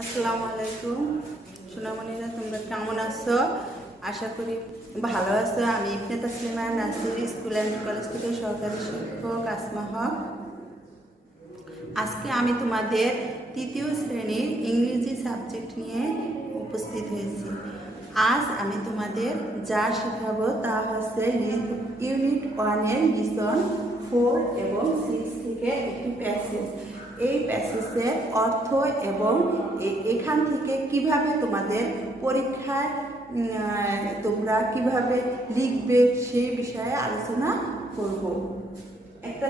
আসসালামু আলাইকুম সোনামণিরা, তোমরা কেমন আছো? আশা করি ভালো আছো। আমি Ibne Taslima nursery school and college থেকে সহকারী শিক্ষক আসমা হক। আজকে আমি তোমাদের তৃতীয় শ্রেণীর ইংরেজি সাবজেক্ট নিয়ে উপস্থিত হয়েছি। আজ আমি তোমাদের যা শেখাবো তা হচ্ছে ইউনিট 1-এর লিসন 4 এবং 6 থেকে একটি প্যাসেজ। এই প্যাসেজের অর্থ এবং এখান থেকে কিভাবে তোমাদের পরীক্ষায় তোমরা কিভাবে লিখবে সেই বিষয়ে আলোচনা করব।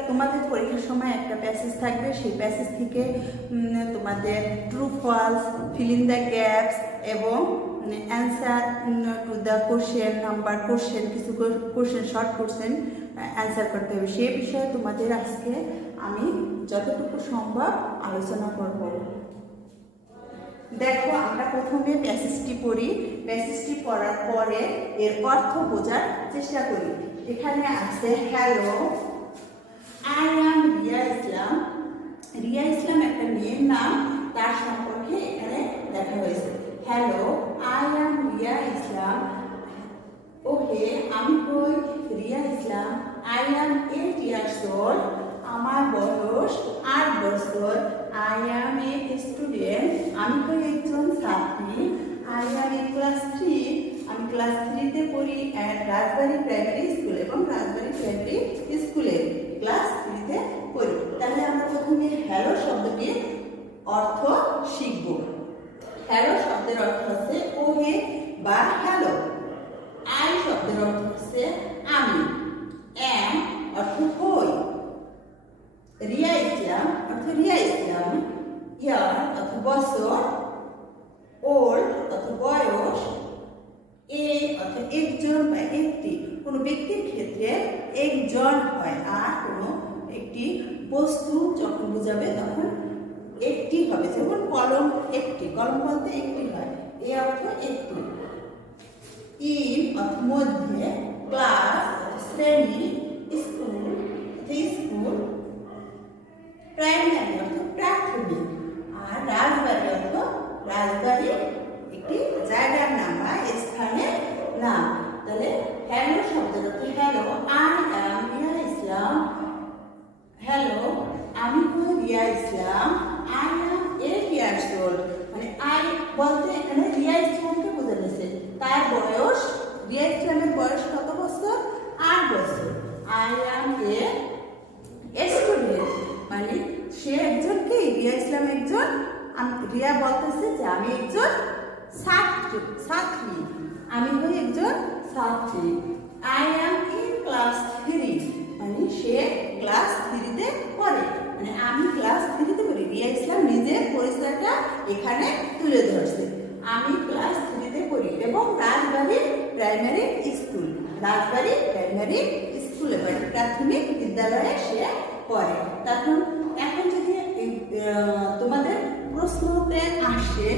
তোমাদের পরীক্ষার সময় একটা প্যাসেজ থাকবে, সেই প্যাসেজ থেকে তোমাদের true false, fill in the gaps এবং answer to the question, number question, কিছু কোশ্চেন, শর্ট কোশ্চেন অ্যান্সার করতে হবে। সেই বিষয়ে তোমাদের আজকে আমি যতটুকু সম্ভব আলোচনা করব। দেখো, আমরা প্রথমে প্যাসেজটি পড়ি। প্যাসেজটি পড়ার পরে এর অর্থ বোঝার চেষ্টা করি। এখানে আছে hello, I am Riya Islam. Riya Islam একটা মেয়ের নাম, তার সম্পর্কে এখানে দেখা হয়েছে। Hello, I am Riya Islam. Okay, আমি হই Riya Islam. I am 8 years old। আমার বয়স 8 বছর। I am a student. আমি হই একজন ছাত্রী। I am a class 3। আমি ক্লাস 3-তে পড়ি রাজবাড়ী প্রাইমারি স্কুল এবং রাজবাড়ী প্রাইমারি স্কুলে ক্লাস 3-তে পড়ি। তাহলে আমরা প্রথমে হ্যালো শব্দটির অর্থ শিখব। হ্যালো শব্দের অর্থ হচ্ছে ওহে বা হ্যালো। আই শব্দের অর্থ হচ্ছে আমি। এম অর্থ হই। রিয়া ইসলাম অর্থ রিয়া ইসলাম। ইয়ার অর্থ বছর। ওল্ড অর্থ বয়স। এ অর্থ একজন বা একটি। কোনো ব্যক্তির ক্ষেত্রে একজন হয়, আর কোনো একটি বস্তু যখন বোঝাবে তখন একটি হবে। যেমন কলম একটি, কলম বলতে একটি হয়, এ অর্থ একটি। ইন অর্থ মধ্যে। ক্লাস শ্রেণী। School school. প্রাইমারি অর্থ প্রাথমিক। আর রাজবাড়ি অর্থ রাজবাড়ি একটি জায়গার নাম বা স্থানের নাম। তাহলে হ্যালো শব্দের অর্থ hello, I am Riya Islam. Hello, আমি হই Riya Islam. I am 8 years old। মানে আই বলতে এখানে রিয়া ইসলামকে বোঝানো হয়েছে। তার বয়স, রিয়া ইসলামের বয়স কত বছর? 8 বছর। আই অ্যাম এ স্টুডেন্ট, মানে সে একজন কি? রিয়া ইসলাম একজন, রিয়া বলতেছে যে আমি একজন ছাত্রী। আমি হই একজন ছাত্রী। I am in class 3। মানে সে ক্লাস 3-তে পড়ে, মানে আমি ক্লাস 3-তে পড়ি। রিয়া ইসলাম নিজের পরিচয়টা এখানে তুলে ধরছে। আমি ক্লাস 3-তে পড়ি এবং রাজবাড়ী প্রাইমারি স্কুল, রাজবাড়ী প্রাইমারি স্কুলে পড়ে, প্রাথমিক বিদ্যালয়ে সে পড়ে। এখন যদি তোমাদের প্রশ্নতে আসে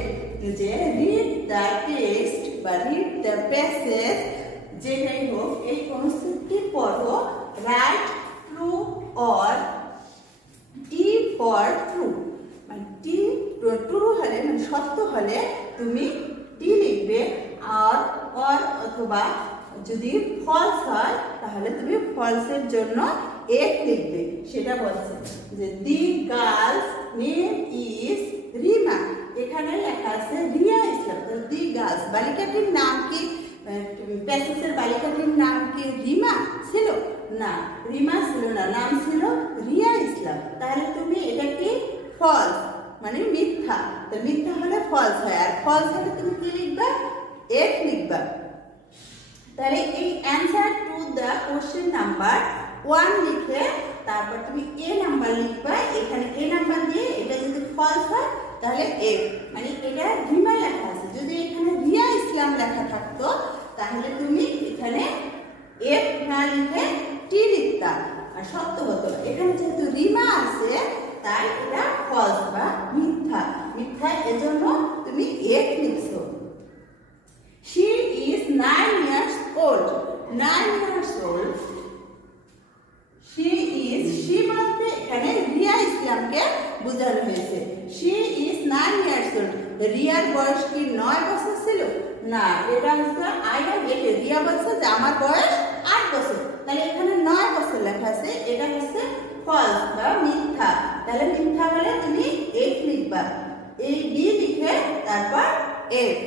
যে রিড দ্য টেক্সট বা রিড দ্য প্যাসেজ, যেটাই হোক, এই অনুচ্ছেদটি পড়ো। Right true or T for true. মানে টি ট্রু হলে, মানে সত্য হলে তুমি টি লিখবে, আর অথবা যদি ফলস হয় তাহলে তুমি ফলসের জন্য এক লিখবে। সেটা বলছে যে the girl's name is Rima. এখানে লেখা আছে রিয়া ইসলাম। দি গার্লস, বালিকাটির নাম কি? প্যাসেজের বালিকাটির নাম কি রিমা ছিল? না, রিমা ছিল না, নাম ছিল রিয়া ইসলাম। তাহলে তুমি এটা কি? ফলস, মানে মিথ্যা। তো মিথ্যা হলে ফলস হয়, আর ফলস হলে তুমি কি লিখবা? এক লিখবা। তাহলে এই answer to the question number 1 লিখে তারপর তুমি এ নাম্বার লিখবা। এখানে এ নাম্বার দিয়ে এটা যদি ফলস হয় তাহলে এফ, মানে এটা রিমা লেখা আছে। যদি এখানে রিয়া ইসলাম লেখা থাকতো তাহলে তুমি এখানে এফ না লিখে টি লিখতা, আর সত্য হতো। এখানে যেহেতু রিমা আছে তাই এটা ফলস বা মিথ্যা। এজন্য তুমি এফ লিখছো। She is 9 years old. 9 years old. She বলতে এখানে রিয়া ইসলামকে বোঝানো হয়েছে। She is 9 years old. রিয়ার বয়স কি 9 বছর ছিল? না, এটা হচ্ছে আই এম 8। রিয়া বলছে যে আমার বয়স 8 বছর, তাহলে এখানে 9 বছর লেখা আছে, এটা হচ্ছে ফলস বা মিথ্যা। তাহলে মিথ্যা হলে তুমি 8 লিখবা, এই বি লিখে তারপর 8।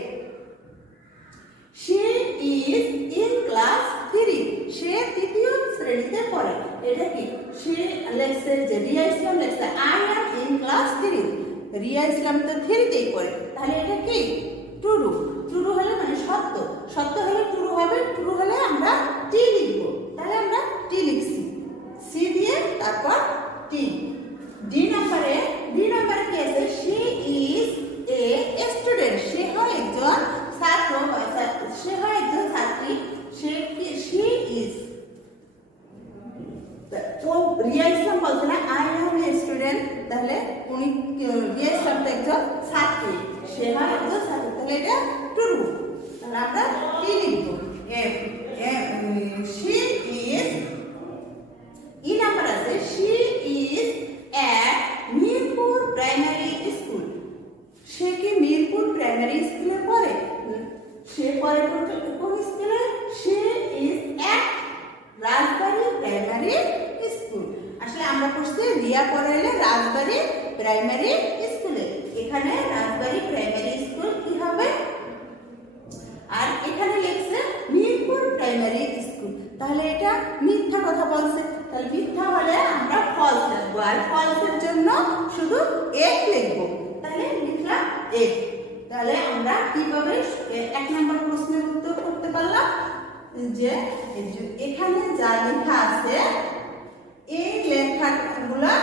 She is in class 3। সে তৃতীয় শ্রেণীতে পড়ে। এটা কি? সে লেখছে যে রিয়া ইসলাম লেখছে I am in class 3। Riya Islam তো 3 তেই পড়ে, তাহলে এটা কি? ট্রু। ট্রু হলে মানে সত্য, সত্য হলে ট্রু হবে, ট্রু হলে আমরা টি লিখব, তাহলে আমরা টি লিখছি, সি দিয়ে তারপর টি। ডি নম্বরে কি আছে? She is a student. সে হয় একজন ছাত্র, সে হয় একজন ছাত্রী। শি ইজ, ও রিয়া ইসলাম বলছে না আই এম এ স্টুডেন্ট, তাহলে উনি রিয়া ইসলাম তো একজন ছাত্রী, সে হয় একজন ছাত্রী, তাহলে এটা ট্রু। তাহলে আমরা কি লিখব? F. She is, E number আছে she is at Mirpur primary school. সে কি মিরপুর প্রাইমারি স্কুলে পড়ে? সে পড়ে কোন স্কুলে? সে is at Rajbari primary school. আসলে আমরা পড়ছি রিয়া পড়াইলে রাজবাড়ী প্রাইমারি স্কুলে, এখানে রাজবাড়ী প্রাইমারি স্কুল কি হবে? আর এখানে লিখছে মিরপুর প্রাইমারি স্কুল, তাহলে এটা মিথ্যা কথা বলছে, তাহলে মিথ্যা হলে আমরা ফলস লিখবো, আর ফলসের জন্য শুধু এক লিখবো, তাহলে লিখলাম এক। তাহলে আমরা কিভাবে 1 নম্বর প্রশ্নের উত্তর করতে পারলাম? যে এখানে যা লেখা আছে এই লেখাগুলা,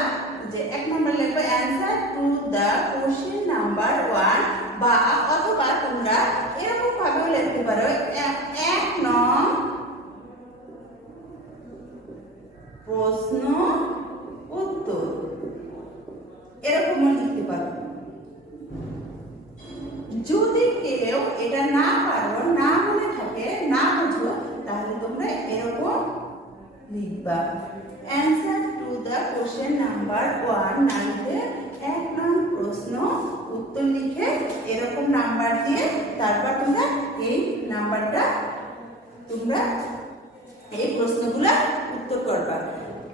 যে 1 নম্বর লিখবে answer two the question number 1, বা অথবা তোমরা এরকম ভাবেও লিখতে পারো 1 নং প্রশ্ন উত্তর, এরকমও লিখতে পারো। যদি কেউ এটা না পারো, না মনে থাকে, না বুঝো, তাহলে তোমরা এরকম লিখবা answer two the question number 1, না লিখে 1 নং প্রশ্ন উত্তর লিখে এরকম নাম্বার দিয়ে তারপর তোমরা এই নাম্বারটা তোমরা এই প্রশ্নগুলো উত্তর করবা।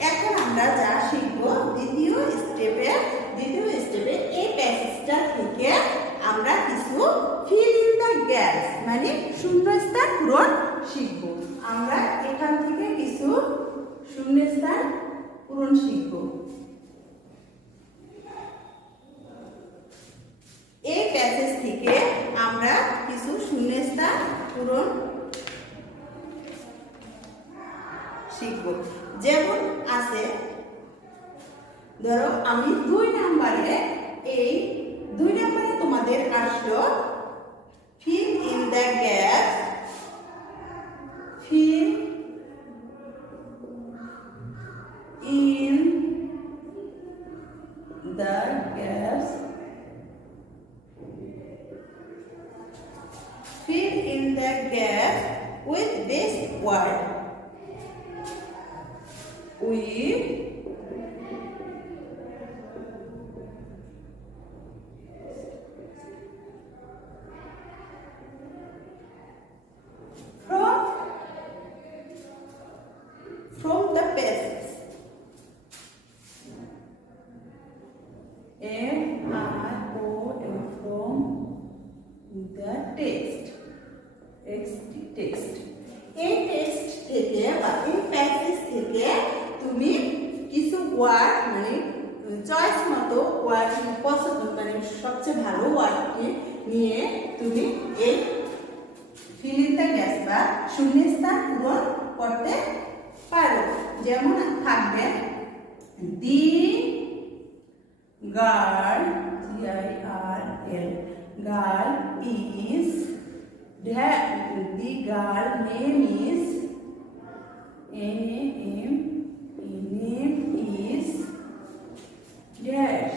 এখন আমরা যা শিখবো দ্বিতীয় স্টেপে এই প্যাসেজটা থেকে আমরা কিছু ফিল ইন দ্য গ্যাপস মানে শূন্যস্থান পূরণ শিখব। আমরা এখান থেকে কিছু শূন্যস্থান পূরণ শিখব। এই প্যাসেজ থেকে আমরা কিছু শূন্যস্থান পূরণ শিখব। যেমন আছে, ধরো আমি 2 নম্বরে, এই 2 নম্বরে তোমাদের আসলো feel in the gaps, feel in the gaps, fill in the gap with this word. From the passage. F-R-O-M, from the text. text. এই টেক্সট থেকে বা এই প্যাসেজ থেকে তুমি কিছু ওয়ার্ড মানে চয়েস মতো ওয়ার্ড পছন্দ মানে সবচেয়ে ভালো ওয়ার্ডটি নিয়ে তুমি এই ফিল ইন দ্য গ্যাপস বা শূন্যস্থান পূরণ করতে পারো। যেমন থাকবে the girl, G-I-R-L, girl is, the girl name is, name is dash,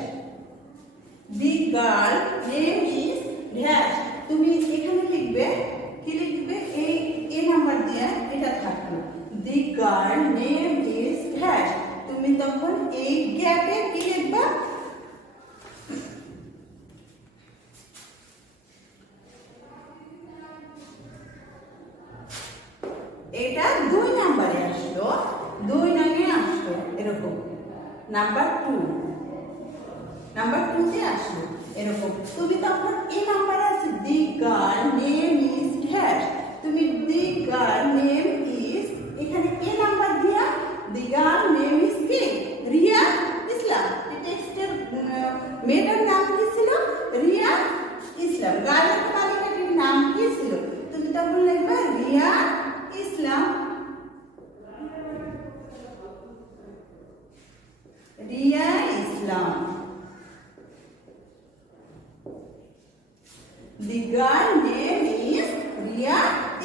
the girl name is dash। তুমি এখানে লিখবে, কি লিখবে? এই নাম্বার দিয়ে এটা থাকলো the girl name is dash। তুমি তখন এই গ্যাপে কি লিখবা? এটা 2 নম্বরে আসলো, 2 নঙে আসলো এরকম। নাম্বার 2 তে আসলো এরকম। তুমি তখন এই নাম্বারে আছে the girl name is dash, তুমি দি গার্ল নেম ইজ, এখানে কে নাম্বার দিয়া, দি গার্ল নেম ইজ কে, রিয়া ইসলাম। এই টেক্সটের মেয়েটার নাম কি ছিল, রিয়া ইসলাম। গার্লের বালিকাটির নাম কি ছিল, তুমি তখন লিখবে রিয়া ইসলাম, রিয়া ইসলাম। The girl name is Riya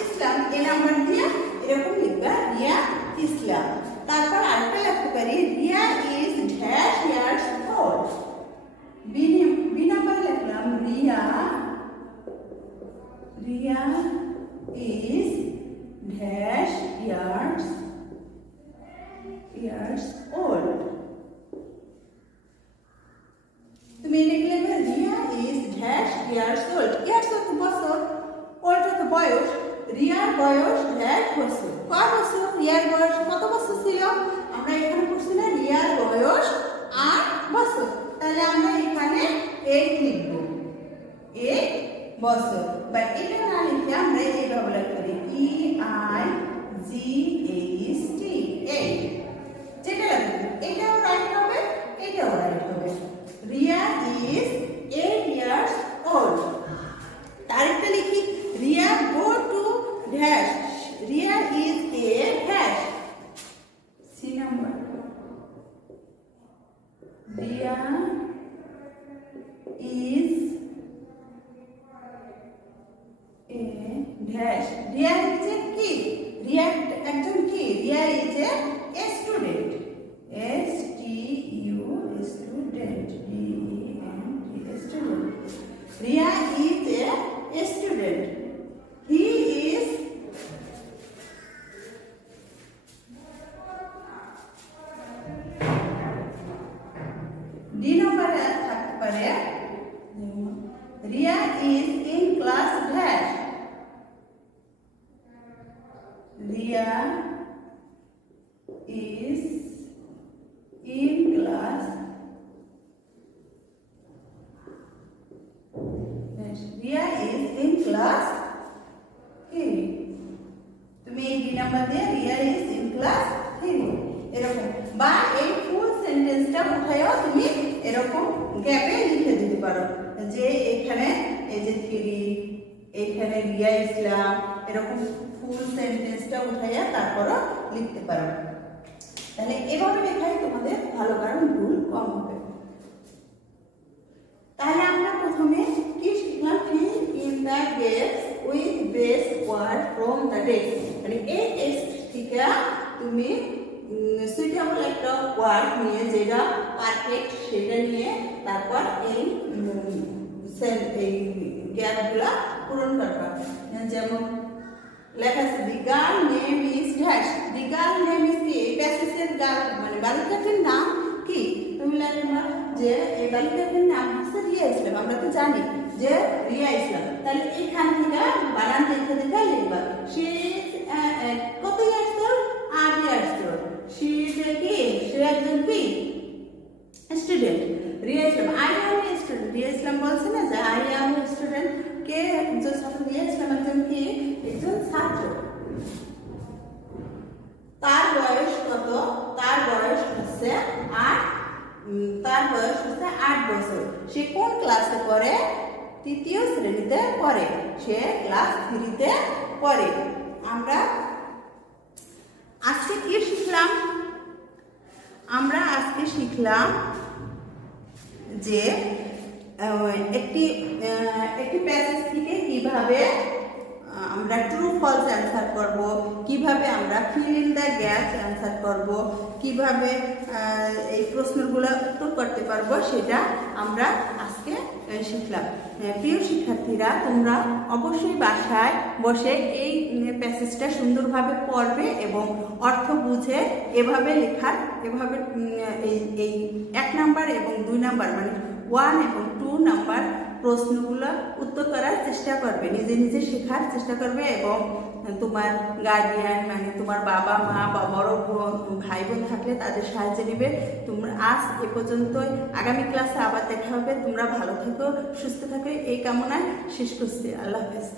ইসলাম, এই নাম্বার দিয়ে এরকম লিখবে রিয়া ইসলাম। তারপর আরেকটা লিখতে পারি Riya is dash years old, B নাম্বারে লিখলাম Riya is dash years old. তুমি লিখলে Riya is dash years old, years অর্থ বছর, ওল্ড অর্থ বয়স। রিয়ার বয়স ড্যাশ বছর, কয় বছর, রিয়ার বয়স কত বছর ছিল, আমরা এখানে পড়ছি না রিয়ার বয়স 8 বছর, তাহলে আমরা এখানে 8 লিখব, 8 বছর। বাট এটা না লিখে আমরা এইভাবে লিখতে পারি EIGHT 8, যেটা লিখব এটাও রাইট হবে, এটাও রাইট হবে। Riya is 8 years old। তারিখটা লিখি Riya go to dash, Riya is a dash, C number, Riya is a dash, Riya is a কি, রিয়া একজন কি, Riya is a student, STU student, student. Riya is a student. He is D number থাকতে পারে Riya is in class dash, Riya is in class Riya is in class 3, তুমি এই number দিয়ে Riya is in class 3 এরকম। বা এই ফুল সেন্টেন্সটা উঠায়ও তুমি এরকম গ্যাপে লিখে দিতে পারো যে এখানে এই যে 3, এখানে রিয়া ইসলাম, এরকম ফুল সেন্টেন্সটা উঠাইয়া তারপরও লিখতে পারো। তাহলে এভাবে লেখাই তোমাদের ভালো, কারণ ভুল কম হবে। তাহলে আমরা প্রথমে কি শিখলাম, fill in the gaps with best word from the text, মানে এই টেক্সট থেকে তুমি সুইটেবল একটা ওয়ার্ড নিয়ে যেটা পারফেক্ট সেটা নিয়ে তারপর এই গ্যাপগুলো পূরণ করবা। যেমন লেখা আছে the girl name is dash, the girl name is কি, এই প্যাসেজের গার্ল মানে বালিকাটির নাম কি, তুমি লিখবা যে এই বালিকাটির নাম হচ্ছে রিয়া ইসলাম, আমরা তো জানি যে রিয়া ইসলাম। তাহলে এখান থেকে বানান দেখে দেখে লিখবা সে কত ইয়ার্স ওল্ড, 8 years old, সে কি, সে একজন কি student, Riya Islam I am a student, Riya Islam বলছে না যে আই এম এ স্টুডেন্ট, কে একজন ছাত্র, রিয়া ইসলাম একজন কি, একজন ছাত্র। তার বয়স কত, তার বয়স হচ্ছে 8, তার বয়স হচ্ছে 8 বছর। সে কোন ক্লাসে পড়ে, 3য় শ্রেণীতে পড়ে, সে ক্লাস 3তে পড়ে। আমরা আজকে কি শিখলাম, আমরা আজকে শিখলাম যে একটি প্যাসেজ থেকে কিভাবে আমরা ট্রু ফলস অ্যান্সার করব, কিভাবে আমরা feel in the gaps answer করব, কিভাবে এই প্রশ্নগুলো উত্তর করতে পারবো, সেটা আমরা আজকে শিখলাম। প্রিয় শিক্ষার্থীরা, তোমরা অবশ্যই বাসায় বসে এই প্যাসেজটা সুন্দরভাবে পড়বে এবং অর্থ বুঝে এভাবে লেখার, এভাবে এই 1 নাম্বার এবং 2 নাম্বার মানে 1 এবং 2 নাম্বার প্রশ্নগুলো উত্তর করার চেষ্টা করবে, নিজে নিজে শেখার চেষ্টা করবে এবং তোমার গার্ডিয়ান মানে তোমার বাবা মা বা বড় ভাই বোন থাকলে তাদের সাহায্য নেবে। তোমরা আজ এ পর্যন্তই, আগামী ক্লাসে আবার দেখা হবে। তোমরা ভালো থাকো, সুস্থ থাকো, এই কামনায় শেষ করছি। আল্লাহ হাফেজ।